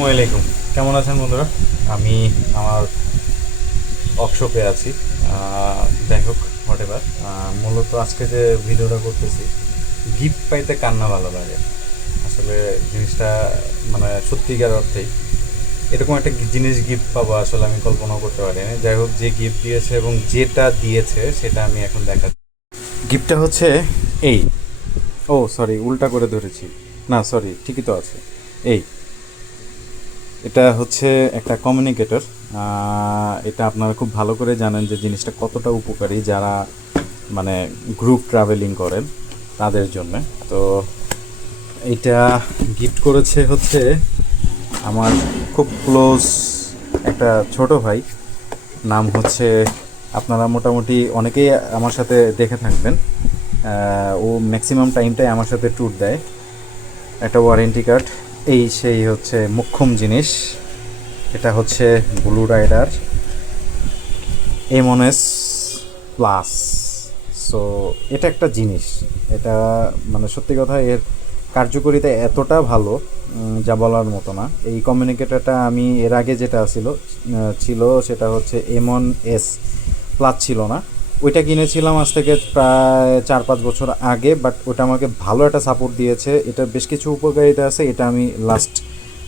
আসসালামু আলাইকুম। কেমন আছেন বন্ধুরা? আমি আমার ওয়ার্কশপে আছি। যাই হোক হোয়াট এভার মূলত আজকে যে ভিডিওটা করতেছি, গিফট পাইতে কান্না ভালো লাগে? আসলে জিনিসটা মানে সত্যিকার অর্থেই এরকম একটা জিনিস গিফট পাবো আসলে আমি কল্পনাও করতে পারিনি। যাই হোক, যে গিফট দিয়েছে এবং যেটা দিয়েছে, সেটা আমি এখন দেখা গিফটটা হচ্ছে এই। ও সরি উল্টা করে ধরেছি। না সরি ঠিকই তো আছে। এই। এটা হচ্ছে একটা কমিউনিকেটর এটা আপনারা খুব ভালো করে জানেন যে জিনিসটা কতটা উপকারী যারা মানে গ্রুপ ট্রাভেলিং করেন তাদের জন্য। তো এটা গিফট করেছে হচ্ছে আমার খুব ক্লোজ একটা ছোট ভাই। নাম হচ্ছে, আপনারা মোটামুটি অনেকেই আমার সাথে দেখে থাকবেন। ও ম্যাক্সিমাম টাইমটাই আমার সাথে ট্যুর দেয়। একটা ওয়ারেন্টি কার্ড এই সেই হচ্ছে মুখ্যম জিনিস। এটা হচ্ছে ব্লু রাইডার এমনএস প্লাস। সো, এটা একটা জিনিস। এটা মানে সত্যি কথা এর কার্যকারিতা এতটা ভালো যা বলার মতো না। এই কমিউনিকেটারটা আমি এর আগে যেটা ছিল ছিল সেটা হচ্ছে এমন এস প্লাস ছিল না। ওইটা কিনেছিলাম আজ থেকে প্রায় চার পাঁচ বছর আগে বাট ওটা আমাকে ভালো একটা সাপোর্ট দিয়েছে। এটা বেশ কিছু উপকারিতা আছে, এটা আমি লাস্ট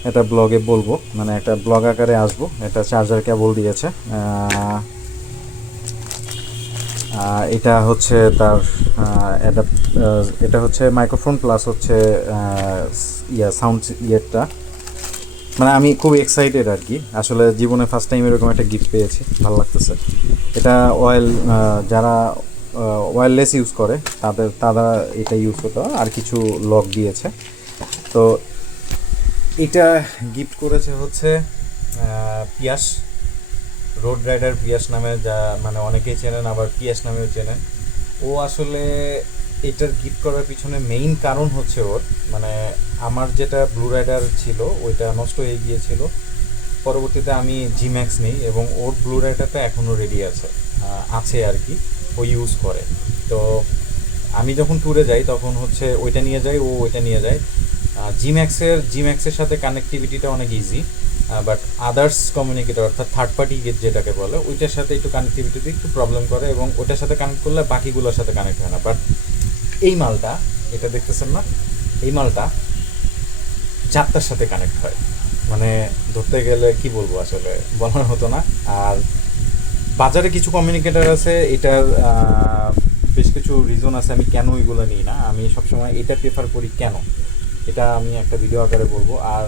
একটা ব্লগে বলব। মানে একটা ব্লগ আকারে আসব এটা চার্জার কেবল দিয়েছে। এটা হচ্ছে তার এটা হচ্ছে মাইক্রোফোন প্লাস হচ্ছে ইয়া সাউন্ড ইয়েরটা মানে আমি খুব এক্সাইটেড আর কি আসলে জীবনে ফার্স্ট টাইম এরকম একটা গিফট পেয়েছি, ভালো লাগতেছে। এটা অয়েল যারা ওয়্যারলেস ইউজ করে, তাদের, তারা এটা ইউজ করতে আর কিছু লক দিয়েছে। তো এটা গিফট করেছে হচ্ছে পিয়াস রোড রাইডার পিয়াস নামে যা মানে অনেকেই চেনেন, আবার পিয়াস নামেও চেনেন। ও আসলে এটার গিফট করার পিছনে মেইন কারণ হচ্ছে ওর মানে আমার যেটা ব্লু রাইডার ছিল, ওইটা নষ্ট হয়ে গিয়েছিল। পরবর্তীতে আমি জি ম্যাক্স নিই এবং ওর ব্লু রাইডারটা এখনও রেডি আছে আছে আর কি, ও ইউজ করে। তো আমি যখন ট্যুরে যাই, তখন হচ্ছে ওইটা নিয়ে যাই, ও ওইটা নিয়ে যায়। জি ম্যাক্সের জি ম্যাক্সের সাথে কানেক্টিভিটিটা অনেক ইজি বাট আদার্স কমিউনিকেটর অর্থাৎ থার্ড পার্টি গেট যেটাকে বলে, ওইটার সাথে একটু কানেক্টিভিটিতে একটু প্রবলেম করে এবং ওটার সাথে কানেক্ট করলে বাকিগুলোর সাথে কানেক্ট হয় না। বাট এই মালটা, এটা দেখতেছেন না? এই মালটা যাত্রার সাথে কানেক্ট হয়। মানে ধরতে গেলে কি বলব আসলে, বলার হতো না। আর বাজারে কিছু কমিউনিকেটার আছে, এটার বেশ কিছু রিজন আছে, আমি কেন এগুলো নিই না? আমি সবসময় এটা প্রেফার করি কেন? এটা আমি একটা ভিডিও আকারে বলব। আর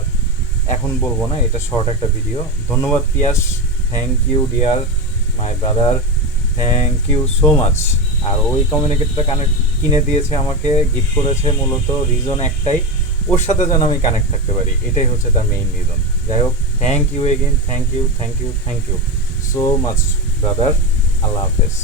এখন বলব না, এটা শর্ট একটা ভিডিও ধন্যবাদ Piyas. Thank you dear my brother thank you so much আর ওই কমিউনিকেটরটা কানেক্ট কিনে দিয়েছে আমাকে গিফট করেছে মূলত রিজন একটাই, ওর সাথে যেন আমি কানেক্ট থাকতে পারি, এটাই হচ্ছে তার মেইন রিজন যাই হোক thank you again thank you thank you thank you so much brother আল্লাহ হাফেজ।